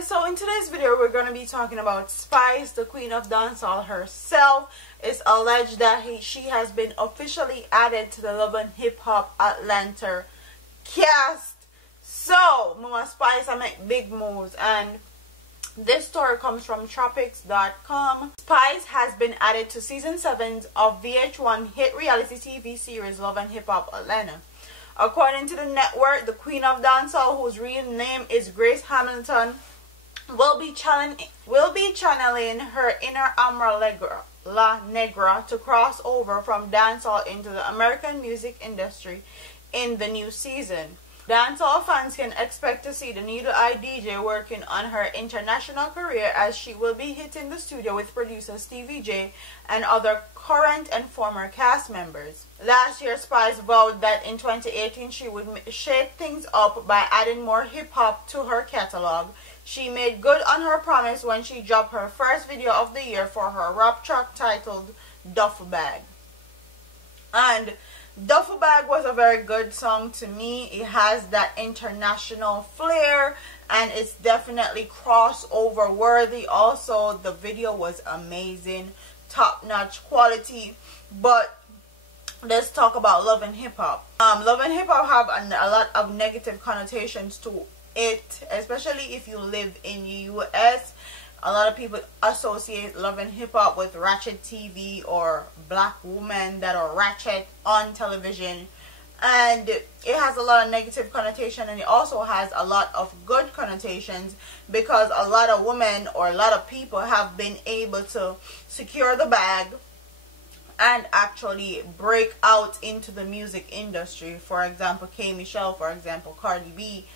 guys, so in today's video we're going to be talking about Spice, the queen of dancehall herself. It's alleged that she has been officially added to the Love and Hip Hop Atlanta cast. So Mama Spice I make big moves, and this story comes from tropics.com. Spice has been added to season 7 of VH1 hit reality TV series Love and Hip Hop Atlanta. According to the network, the queen of dancehall, whose real name is Grace Hamilton, will be channeling her inner Amra La Negra to cross over from dancehall into the American music industry in the new season. Dancehall fans can expect to see the needle-eyed DJ working on her international career, as she will be hitting the studio with producer Stevie J and other current and former cast members. Last year, Spice vowed that in 2018 she would shake things up by adding more hip-hop to her catalog. She made good on her promise when she dropped her first video of the year for her rap track titled Duffel Bag. And Duffel Bag was a very good song to me. It has that international flair and it's definitely crossover worthy. Also, the video was amazing, top-notch quality. But let's talk about Love and Hip Hop. Love and Hip Hop have a lot of negative connotations to it, especially if you live in the US. A lot of people associate Love and Hip Hop with ratchet TV or black women that are ratchet on television, and it has a lot of negative connotation, and it also has a lot of good connotations because a lot of women or a lot of people have been able to secure the bag and actually break out into the music industry. For example, K. Michelle, for example, Cardi B.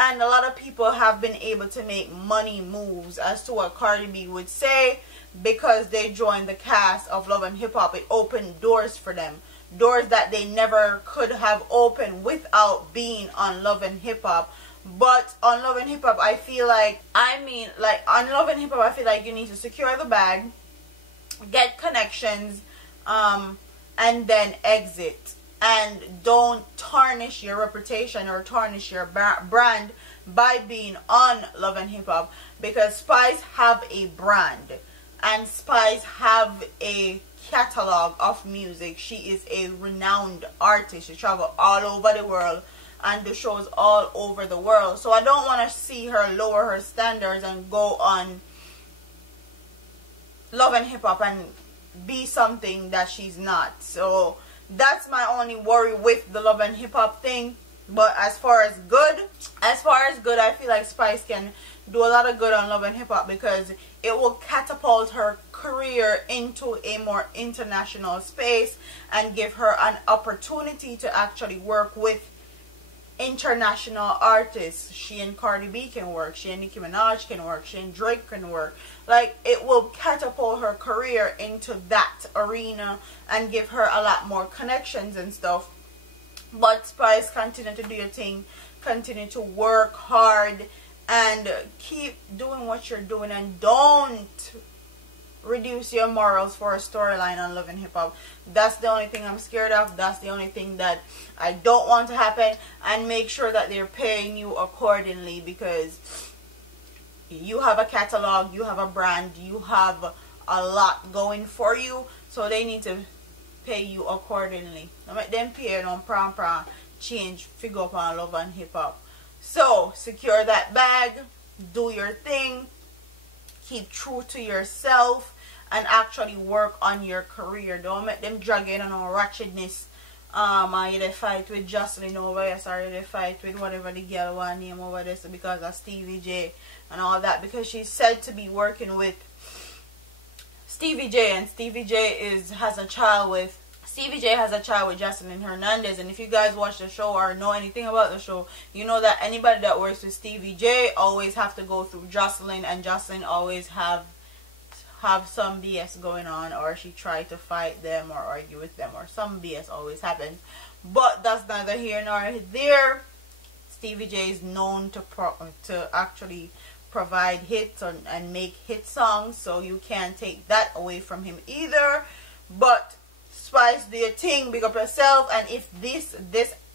And a lot of people have been able to make money moves, as to what Cardi B would say, because they joined the cast of Love and Hip Hop. It opened doors for them. Doors that they never could have opened without being on Love and Hip Hop. But on Love and Hip Hop, I feel like, on Love and Hip Hop, I feel like you need to secure the bag, get connections, and then exit. And don't tarnish your reputation or tarnish your brand by being on Love and Hip Hop, because Spice have a brand and Spice have a catalog of music. She is a renowned artist. She travels all over the world and do shows all over the world. So I don't want to see her lower her standards and go on Love and Hip Hop and be something that she's not. So that's my only worry with the Love and Hip Hop thing. But as far as good, I feel like Spice can do a lot of good on Love and Hip Hop, because it will catapult her career into a more international space and give her an opportunity to actually work with international artists. She and Cardi B can work, she and Nicki Minaj can work, she and Drake can work. Like, it will catapult her career into that arena and give her a lot more connections and stuff. But Spice, continue to do your thing, continue to work hard and keep doing what you're doing, and don't reduce your morals for a storyline on Love and Hip Hop. That's the only thing I'm scared of. That's the only thing that I don't want to happen. And make sure that they're paying you accordingly, because you have a catalog, you have a brand, you have a lot going for you, so they need to pay you accordingly. Don't make them pay on pram change figure up on Love and Hip Hop. So secure that bag, do your thing, keep true to yourself, and actually work on your career. Don't make them drag in on our ratchetness. You they fight with Jocelyn over here, sorry, they fight with whatever the girl want name over this because of Stevie J and all that, because she's said to be working with Stevie J, and Stevie J has a child with Jocelyn Hernandez. And if you guys watch the show or know anything about the show, you know that anybody that works with Stevie J always have to go through Jocelyn, and Jocelyn always have some BS going on, or she tried to fight them or argue with them, or some BS always happens. But that's neither here nor there. Stevie J is known to actually provide hits and make hit songs, so you can't take that away from him either. But Spice, do your thing, big up yourself, and if this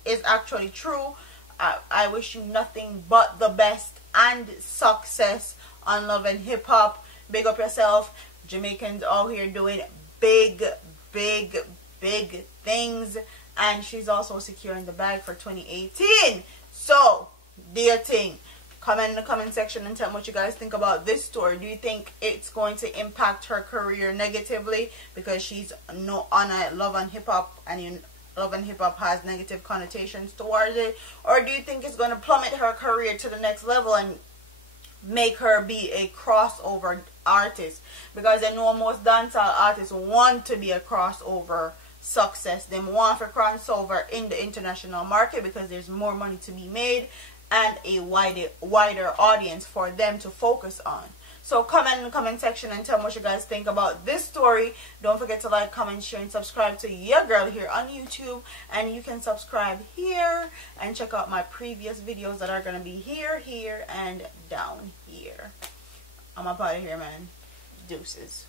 is actually true, I wish you nothing but the best and success on Love and Hip Hop. Big up yourself. Jamaicans out here doing big things, and she's also securing the bag for 2018. So do your thing. Comment in the comment section and tell me what you guys think about this story. Do you think it's going to impact her career negatively because she's no on a Love and Hip Hop, and Love and Hip Hop has negative connotations towards it? Or do you think it's going to plummet her career to the next level and make her be a crossover artist? Because I know most dancehall artists want to be a crossover success. They want for crossover in the international market because there's more money to be made and a wider audience for them to focus on. So comment in the comment section and tell me what you guys think about this story. Don't forget to like, comment, share, and subscribe to your girl here on YouTube. And you can subscribe here and check out my previous videos that are going to be here, and down here. I'm up out of here, man. Deuces.